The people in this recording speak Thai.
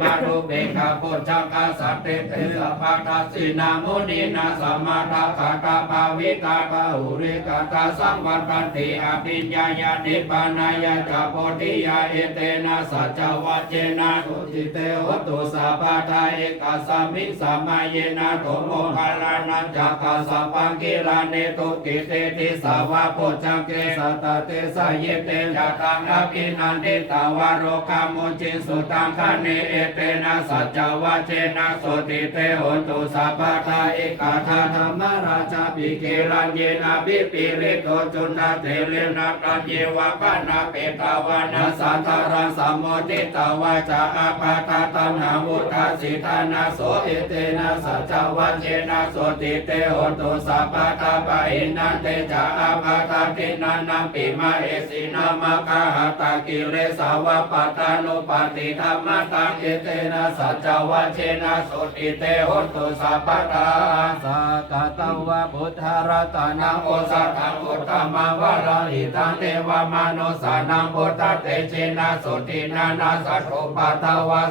มารุเบกาปุจังกาสัตเตเตสัพพะทัสสินามุนีนาสัมมาทัคาตาภาวิตาภาหุริกาตาสัมวันตันติอภิญญาญาณิปานายาจาโพธิยาเอเตนะสัจวัจเจนะตุติเตหตุสัพพะทาเอกาสามิงสัมมาเยนะโตโมคาลานันจักขสัพพังกิลาเนตุกิเตติสาวะโพจังเกสัตเตสะเยเตยตังอภินันติตาวาโรคามุจิสุตังคเนเอเตนะสัจจวัชเชนะโสติเตโหตุสัพพะทาเอกาธาธรรมร ชาปิเกลันเยนะบิปิริโตจุนนาเตเลนะกัญเยวะปะนาเปตาวานาสัทธารังสัมโมทิตาวาจาอาปาตาตัมนามุตตาสิทานาโสเอเตนะสัจจวัจเจนะโสติเตโหตุสัพพะทาปะอินันเตจาอาปาตาตินันนัมปิมาเอสินามะกาหตากิเลสาวะปตานุปติธรรมตังเอเตนะสัจจวัจเจนะโสติเตโหตุสัพพะทาสักตวะพุทธรัตนังโอสถังอุตตมาวะลาหิตังเทวมนุสานังพุทธเตชินาสุตินานาสัตถุปัตวะ